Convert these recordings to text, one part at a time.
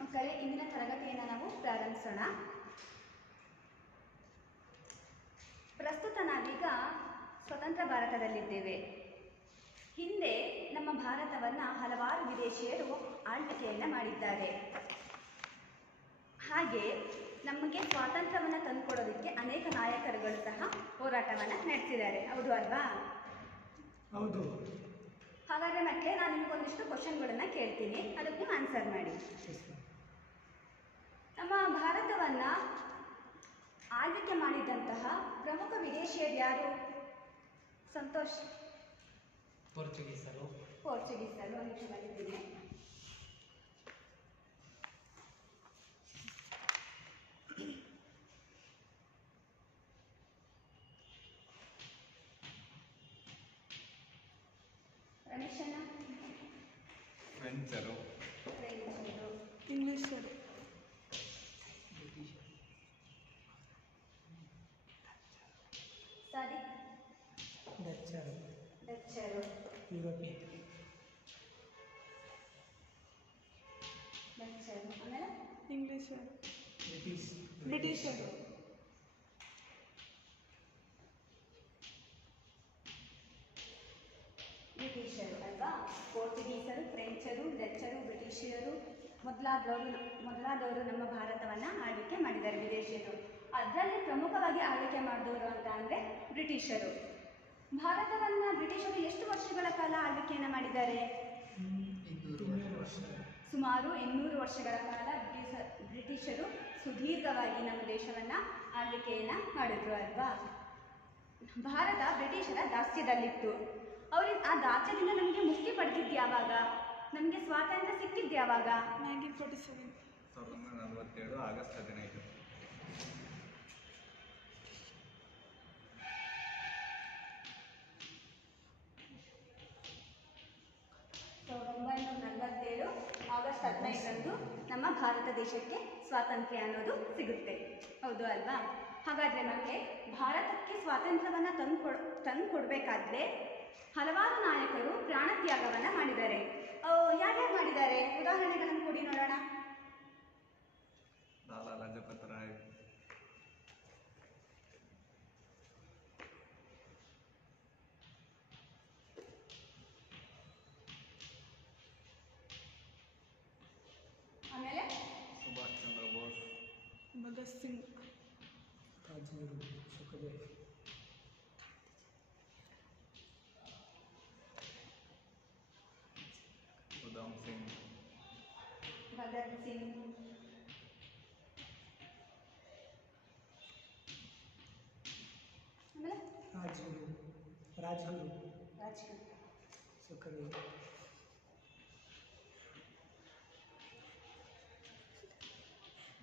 ಮಕ್ಕಳೇ, ಇಂದಿನ ತರಗತಿಯನ್ನು ನಾವು ಪ್ರಾರಂಭಿಸೋಣ. ಪ್ರಸ್ತುತ ನಾವೀಗ ಸ್ವತಂತ್ರ ಭಾರತದಲ್ಲಿದ್ದೇವೆ. ಹಿಂದೆ ನಮ್ಮ ಭಾರತವನ್ನು ಹಲವಾರು ವಿದೇಶಿಯರು ಆಳ್ವಿಕೆಯನ್ನು ಮಾಡಿದ್ದಾರೆ. ಹಾಗೆ ನಮಗೆ ಸ್ವಾತಂತ್ರ್ಯವನ್ನು ತಂದುಕೊಡೋದಕ್ಕೆ ಅನೇಕ ನಾಯಕರುಗಳು ಸಹ ಹೋರಾಟವನ್ನು ನಡೆಸಿದ್ದಾರೆ. ಹೌದು ಅಲ್ವಾ? ಹೌದು. ಹಾಗಾದರೆ ಮಕ್ಕಳೇ, ನಾನು ನಿಮಗೊಂದಿಷ್ಟು ಕ್ವಶನ್ಗಳನ್ನು ಕೇಳ್ತೀನಿ, ಅದಕ್ಕೆ ನೀವು ಆನ್ಸರ್ ಮಾಡಿ. ನಮ್ಮ ಭಾರತವನ್ನು ಆಳ್ವಿಕೆ ಮಾಡಿದಂತಹ ಪ್ರಮುಖ ವಿದೇಶಿಯರು ಯಾರು? ಸಂತೋಷ್. ಪೋರ್ಚುಗೀಸರು. ಒಂದು ನಿಮಿಷ ಬಂದಿದ್ದೀನಿ. ರಮೇಶಣ್ಣ. ಫ್ರೆಂಚರು. ಇಂಗ್ಲಿಷರು. ಸಾದಿಕ್. ಡಚ್ಚರು. ಯುರೋಪಿಯನ್. ಆಮೇಲೆ ಇಂಗ್ಲಿಷರು. ಬ್ರಿಟಿಷರು. ಅಲ್ವಾ? ಪೋರ್ಚುಗೀಸರು, ಫ್ರೆಂಚರು, ಡಚ್ಚರು, ಬ್ರಿಟಿಷರು ಮೊದಲಾದವರು ನಮ್ಮ ಭಾರತವನ್ನು ಆಳ್ವಿಕೆ ಮಾಡಿದ್ದಾರೆ, ವಿದೇಶಿಯರು. ಅದರಲ್ಲಿ ಪ್ರಮುಖವಾಗಿ ಆಳ್ವಿಕೆ ಮಾಡಿದವರು ಅಂತ ಅಂದರೆ ಬ್ರಿಟಿಷರು. ಭಾರತವನ್ನು ಬ್ರಿಟಿಷರು ಎಷ್ಟು ವರ್ಷಗಳ ಕಾಲ ಆಳ್ವಿಕೆಯನ್ನು ಮಾಡಿದ್ದಾರೆ? ಸುಮಾರು 200 ವರ್ಷಗಳ ಕಾಲ ಬ್ರಿಟಿಷರು ಸುದೀರ್ಘವಾಗಿ ನಮ್ಮ ದೇಶವನ್ನು ಆಳ್ವಿಕೆಯನ್ನು ಮಾಡಿದ್ರು ಅಲ್ವಾ? ಭಾರತ ಬ್ರಿಟಿಷರ ದಾಸ್ಯದಲ್ಲಿತ್ತು. ಅವ್ರಿಗೆ ಆ ದಾಸ್ಯದಿಂದ ನಮಗೆ ಮುಕ್ತಿ ಪಡೆದಿದ್ದು ಯಾವಾಗ? ನಮಗೆ ಸ್ವಾತಂತ್ರ್ಯ ಸಿಕ್ಕಿದ್ದು ಯಾವಾಗ? 1947. 1947 ಆಗಸ್ಟ್ 15. 1947 ಆಗಸ್ಟ್ 15ರಂದು ನಮ್ಮ ಭಾರತ ದೇಶಕ್ಕೆ ಸ್ವಾತಂತ್ರ್ಯ ಅನ್ನೋದು ಸಿಗುತ್ತೆ. ಹೌದು ಅಲ್ವಾ? ಹಾಗಾದರೆ ಮತ್ತೆ ಭಾರತಕ್ಕೆ ಸ್ವಾತಂತ್ರ್ಯವನ್ನು ತಂದು ಕೊಡಬೇಕಾದ್ರೆ ಹಲವಾರು ನಾಯಕರು ಪ್ರಾಣತ್ಯಾಗವನ್ನು ಮಾಡಿದ್ದಾರೆ. ಯಾರ್ಯಾರು ಮಾಡಿದ್ದಾರೆ? ಉದಾಹರಣೆಗಳನ್ನು ಕೊಡಿ ನೋಡೋಣ. ಲಾಲಾ ಲಜಪತ್ ರಾಯ್, ಆಮೇಲೆ ಸುಭಾಷ್ ಚಂದ್ರ ಬೋಸ್, ಭಗತ್ ಸಿಂಗ್, ರಾಜಗುರು, ಸುಖದೇವ್, ಉಧಮ್ ಸಿಂಗ್, ಭಗತ್ ಸಿಂಗ್, ಆಮೇಲೆ ರಾಜಗುರು, ಸುಖದೇವ್,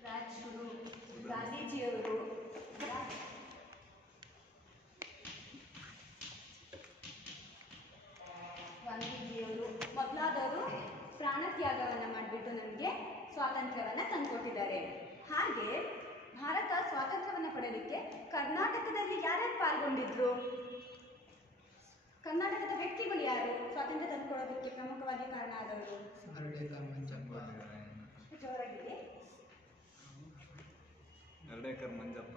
ರಾಜ್ಗುರು, ಗಾಂಧೀಜಿಯವರು, ಮೊದಲಾದವರು ಪ್ರಾಣತ್ಯಾಗವನ್ನು ಮಾಡಿಬಿಟ್ಟು ನಮಗೆ ಸ್ವಾತಂತ್ರ್ಯವನ್ನು ತಂದುಕೊಟ್ಟಿದ್ದಾರೆ. ಹಾಗೆ ಭಾರತ ಸ್ವಾತಂತ್ರ್ಯವನ್ನು ಪಡೆಯಲಿಕ್ಕೆ ಕರ್ನಾಟಕದಲ್ಲಿ ಯಾರ್ಯಾರು ಪಾಲ್ಗೊಂಡಿದ್ರು? ಕರ್ನಾಟಕದ ವ್ಯಕ್ತಿಗಳು ಯಾರು ಸ್ವಾತಂತ್ರ್ಯ ತಂದುಕೊಡೋದಕ್ಕೆ ಪ್ರಮುಖವಾಗಿ ಕಾರಣ ಆದವರು? ಜೋರಾಗಿದೆ. ಹರ್ಡೇಕರ್ ಮಂಜಪ್ಪ.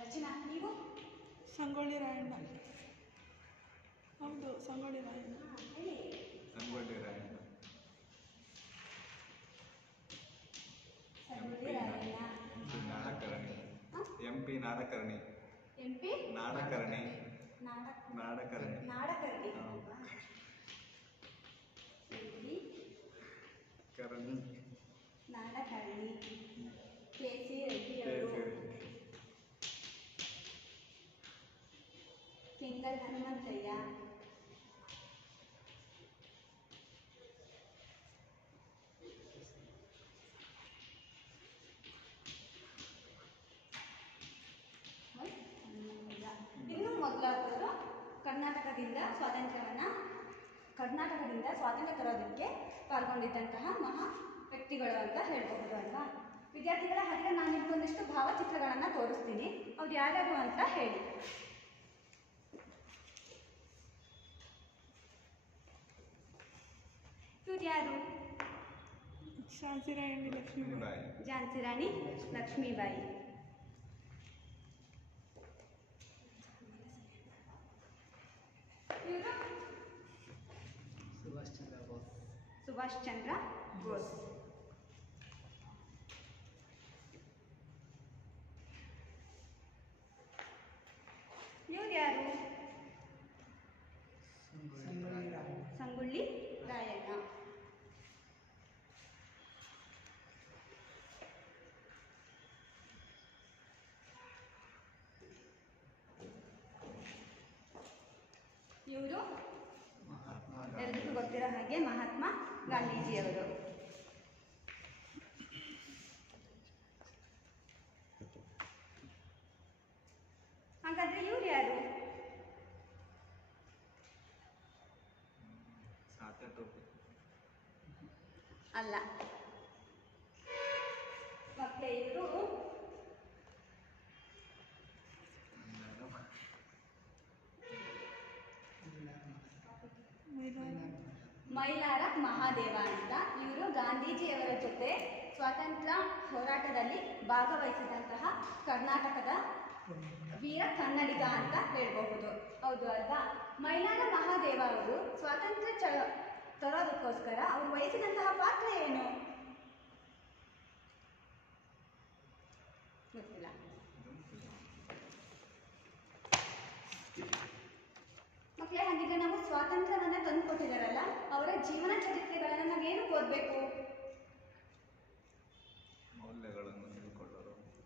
ರಚನಾ, ನೀವು? ಸಂಗೊಳ್ಳಿ ರಾಯಣ್ಣ. ಹೌದು, ಸಂಗೊಳ್ಳಿ ರಾಯಣ್ಣ. ಎಂಪಿ ನಾಡಕರ್ಣಿ. ಕೆ.ಸಿ. ರೆಡ್ಡಿಯವರು, ಕೆಂಗಲ್ ಹನುಮಂತಯ್ಯ, ಇನ್ನು ಮೊದಲಾದವರು ಕರ್ನಾಟಕದಿಂದ ಸ್ವಾತಂತ್ರ್ಯ ತರೋದಕ್ಕೆ ಪಾಲ್ಗೊಂಡಿದ್ದಂತಹ ಮಹಾ ವ್ಯಕ್ತಿಗಳು ಅಂತ ಹೇಳ್ಬಹುದು ಅಲ್ವಾ? ವಿದ್ಯಾರ್ಥಿ ಇವ್ರು ಯಾರ್ಯಾರು ಅಂತ ಹೇಳಿ. ಇವ್ರು ಯಾರು? ಝಾನ್ಸಿ ರಾಣಿ ಲಕ್ಷ್ಮೀಬಾಯಿ. ಝಾನ್ಸಿ ರಾಣಿ ಲಕ್ಷ್ಮೀಬಾಯಿ. ಇವರು ಸುಭಾಷ್ ಚಂದ್ರ ಬೋಸ್. ಇವ್ರು ಯಾರು? ಸಂಗೊಳ್ಳಿ ರಾಯಣ್ಣ. ಇವರು ಎಲ್ರಿಗೂ ಗೊತ್ತಿರೋ ಹಾಗೆ ಮಹಾತ್ಮ ಗಾಂಧೀಜಿಯವರು. ಹಾಗಾದ್ರೆ ಇವ್ರು ಯಾರು? ಸಾತೆ ಟೋಪಿ. ಅಲ್ಲ. ಮತ್ತೆ ಇವರು ಮೈಲಾರ ಮಹಾದೇವ ಅಂತ. ಇವರು ಗಾಂಧೀಜಿಯವರ ಜೊತೆ ಸ್ವಾತಂತ್ರ್ಯ ಹೋರಾಟದಲ್ಲಿ ಭಾಗವಹಿಸಿದಂತಹ ಕರ್ನಾಟಕದ ವೀರ ಕನ್ನಡಿಗ ಅಂತ ಹೇಳ್ಬಹುದು. ಹೌದು ಅಲ್ವಾ? ಮೈಲಾರ ಮಹಾದೇವ ಅವರು ಸ್ವಾತಂತ್ರ್ಯ ತರೋದಕ್ಕೋಸ್ಕರ ಅವರು ವಹಿಸಿದಂತಹ ಪಾತ್ರ ಏನು? ಗೊತ್ತಿಲ್ಲ. ಮಕ್ಕಳೇ, ಹಾಗಿದ್ರೆ ನಾವು ಸ್ವಾತಂತ್ರ್ಯವನ್ನ ತಂದುಕೊಟ್ಟಿದಾರಲ್ಲ, ಅವರ ಜೀವನ ಚರಿತ್ರೆಗಳನ್ನ ನಾವೇನು ಓದಬೇಕು?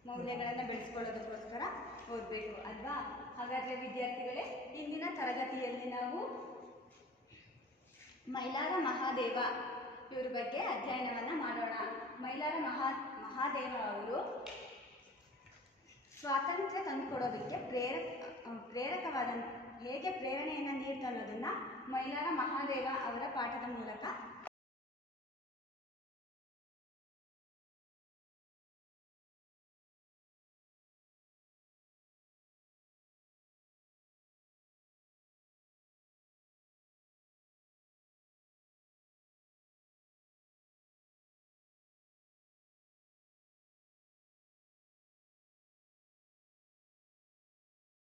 ಮೌಲ್ಯಗಳನ್ನು ಬೆಳೆಸ್ಕೊಳ್ಳೋದಕ್ಕೋಸ್ಕರ ಓದಬೇಕು ಅಲ್ವಾ? ಹಾಗಾದ್ರೆ ವಿದ್ಯಾರ್ಥಿಗಳೇ, ಇಂದಿನ ತರಗತಿಯಲ್ಲಿ ನಾವು ಮೈಲಾರ ಮಹಾದೇವ ಇವ್ರ ಬಗ್ಗೆ ಅಧ್ಯಯನವನ್ನ ಮಾಡೋಣ. ಮೈಲಾರ ಮಹಾದೇವ ಅವರು ಸ್ವಾತಂತ್ರ್ಯ ತಂದುಕೊಡೋದಕ್ಕೆ ಪ್ರೇರಕವಾದ ಹೇಗೆ ಪ್ರೇರಣೆಯನ್ನು ನೀಡ್ತಾ ಅನ್ನೋದನ್ನ ಮೈಲಾರ ಮಹಾದೇವ ಅವರ ಪಾಠದ ಮೂಲಕ